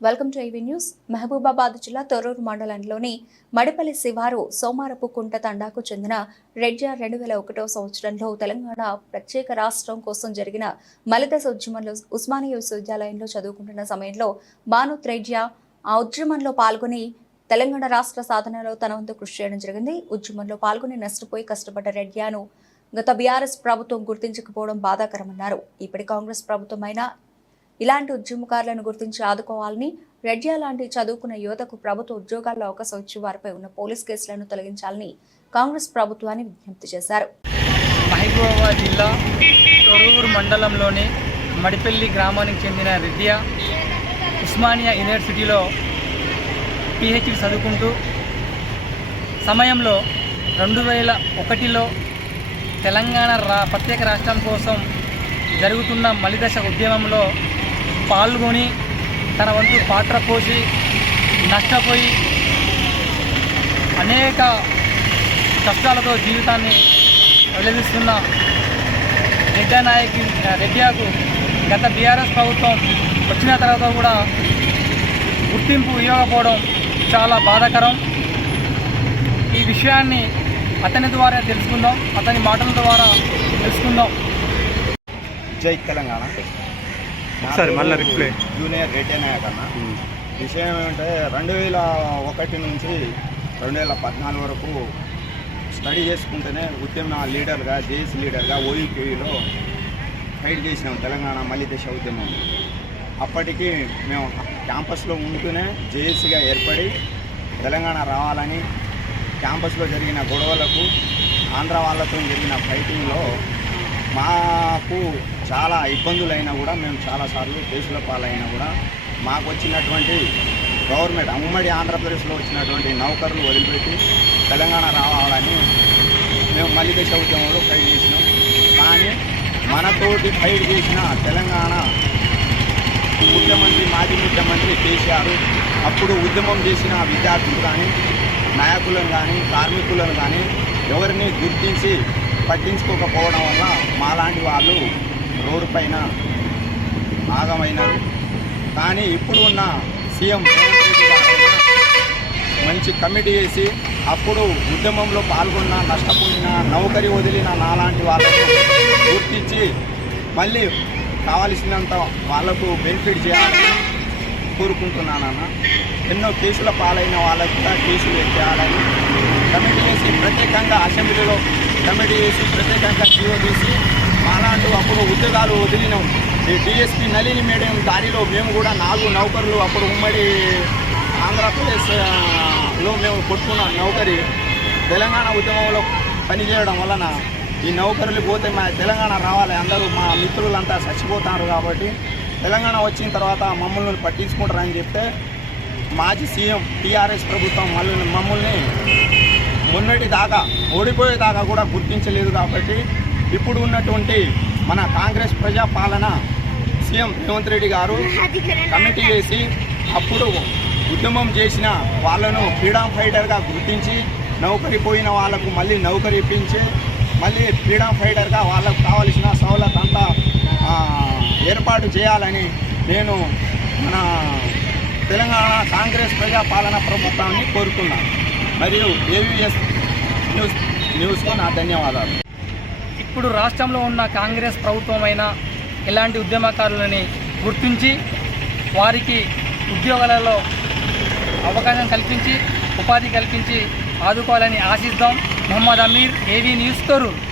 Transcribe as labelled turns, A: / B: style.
A: Welcome to IV news. Mahabubabad జిల్లా తొర్రూరు మండలంలోని మడిపల్లి శివారు సోమారపు కుంట తండాకు చెందిన రెడ్జా రెండు వేల ఒకటో సంవత్సరంలో తెలంగాణ ప్రత్యేక రాష్ట్రం కోసం జరిగిన మలిదశ ఉద్యమంలో ఉస్మానియా విశ్వవిద్యాలయంలో చదువుకుంటున్న సమయంలో భానుత్ రెడ్జా ఆ ఉద్యమంలో పాల్గొని తెలంగాణ రాష్ట్ర సాధనలో తన వంతు కృషి చేయడం జరిగింది. ఉద్యమంలో పాల్గొని నష్టపోయి కష్టపడ్డ రెడ్యాను గత బీఆర్ఎస్ ప్రభుత్వం గుర్తించకపోవడం బాధాకరమన్నారు. ఇప్పటి కాంగ్రెస్ ప్రభుత్వం అయినా ఇలాంటి ఉద్యమకారులను గుర్తించి ఆదుకోవాలని రెడ్యా లాంటి చదువుకున్న యువతకు ప్రభుత్వ ఉద్యోగాల్లో అవకాశం ఇచ్చి వారిపై ఉన్న పోలీస్ కేసులను తొలగించాలని కాంగ్రెస్ ప్రభుత్వాన్ని విజ్ఞప్తి చేశారు.
B: మహబూబాబాద్ జిల్లా తొరూరు మండలంలోని మడిపల్లి గ్రామానికి చెందిన రెడ్డియా ఉస్మానియా యూనివర్సిటీలో పిహెచ్డి చదువుకుంటూ సమయంలో రెండు వేల ఒకటిలో తెలంగాణ రా ప్రత్యేక రాష్ట్రం కోసం జరుగుతున్న మలిదశ ఉద్యమంలో పాల్గొని తన వంతు పాత్ర పోసి నష్టపోయి అనేక కష్టాలతో జీవితాన్ని వెల్లడిస్తున్న రెడ్డా నాయకి రెడ్డియాకు గత బీఆర్ఎస్ ప్రభుత్వం వచ్చిన తర్వాత కూడా గుర్తింపు ఇవ్వకపోవడం చాలా బాధాకరం. ఈ విషయాన్ని అతని ద్వారా తెలుసుకుందాం అతని మాటల ద్వారా తెలుసుకుందాం.
C: జై తెలంగాణ.
D: ఒకసారి మళ్ళా రిప్లై.
C: జూనియర్ రెడ్డి నాయక్ అన్న విషయం ఏమంటే రెండు వేల ఒకటి నుంచి రెండు వేల పద్నాలుగు వరకు స్టడీ చేసుకుంటేనే ఉద్యమ లీడర్గా జేఏసీ లీడర్గా ఓయూకేయూలో ఫైట్ చేసినాం తెలంగాణ మళ్ళీ దశ ఉద్యమం. అప్పటికి మేము క్యాంపస్లో ఉంటూనే జేఏసీగా ఏర్పడి తెలంగాణ రావాలని క్యాంపస్లో జరిగిన గొడవలకు ఆంధ్ర వాళ్ళతో జరిగిన ఫైటింగ్లో మాకు చాలా ఇబ్బందులైనా కూడా మేము చాలాసార్లు కేసుల పాలైనా కూడా మాకు వచ్చినటువంటి గవర్నమెంట్ ఉమ్మడి ఆంధ్రప్రదేశ్లో వచ్చినటువంటి నౌకర్లు వదిలిపెట్టి తెలంగాణ రావాలని మేము మళ్ళీ దేశ ఉద్యమంలో ఫైట్ చేసినాం. కానీ మనతోటి ఫైట్ చేసిన తెలంగాణ ముఖ్యమంత్రి మాజీ ముఖ్యమంత్రి కేసీఆర్ అప్పుడు ఉద్యమం చేసిన విద్యార్థులు కానీ నాయకులను కానీ కార్మికులను కానీ ఎవరిని గుర్తించి పట్టించుకోకపోవడం వల్ల మాలాంటి వాళ్ళు రోడ్డు పైన ఆగమైనారు కానీ ఇప్పుడు ఉన్న సీఎం రేవంత్ రెడ్డి గారైనా మంచి కమిటీ వేసి అప్పుడు ఉద్యమంలో పాల్గొన్న నష్టపోయిన నౌకరి వదిలిన నాలాంటి వాళ్ళకు గుర్తించి మళ్ళీ కావలసినంత వాళ్ళకు బెనిఫిట్ చేయాలని కోరుకుంటున్నానన్న. ఎన్నో కేసుల పాలైన వాళ్ళకు కూడా కేసులు ఎత్తేయాలని కమిటీ వేసి ప్రత్యేకంగా అసెంబ్లీలో కమిటీ వేసి ప్రత్యేకంగా జీవో తీసి మాలాంటి అప్పుడు ఉద్యోగాలు వదిలినాం. ఈ డిఎస్పీ నళిని మేడం దారిలో మేము కూడా నాలుగు నౌకర్లు అప్పుడు ఉమ్మడి ఆంధ్రప్రదేశ్లో మేము కొట్టుకున్న నౌకరి. తెలంగాణ ఉద్యమంలో పనిచేయడం వలన ఈ నౌకరులు పోతే మా తెలంగాణ రావాలి. అందరూ మా మిత్రులంతా చచ్చిపోతారు కాబట్టి తెలంగాణ వచ్చిన తర్వాత మమ్మల్ని పట్టించుకుంటారని చెప్తే మాజీ సీఎం టీఆర్ఎస్ ప్రభుత్వం మళ్ళీ మమ్మల్ని మొన్నటి దాకా ఓడిపోయేదాకా కూడా గుర్తించలేదు కాబట్టి ఇప్పుడు ఉన్నటువంటి మన కాంగ్రెస్ ప్రజా పాలన సీఎం రేవంత్ రెడ్డి గారు కమిటీ వేసి అప్పుడు ఉద్యమం చేసిన వాళ్ళను ఫ్రీడమ్ ఫైటర్గా గుర్తించి నౌకరి పోయిన వాళ్ళకు మళ్ళీ నౌకరి ఇప్పించి మళ్ళీ ఫ్రీడమ్ ఫైటర్గా వాళ్ళకు కావలసిన సవలత్ అంతా ఏర్పాటు చేయాలని నేను మన తెలంగాణ కాంగ్రెస్ ప్రజా పాలన ప్రభుత్వాన్ని కోరుతున్నాను. మరియు ఏవిఎస్ న్యూస్ న్యూస్కు నా ధన్యవాదాలు.
B: ఇప్పుడు రాష్ట్రంలో ఉన్న కాంగ్రెస్ ప్రభుత్వమైన ఇలాంటి ఉద్యమకారులని గుర్తించి వారికి ఉద్యోగాలలో అవకాశం కల్పించి ఉపాధి కల్పించి ఆదుకోవాలని ఆశిద్దాం. Mohammed Aamir AV news తోరు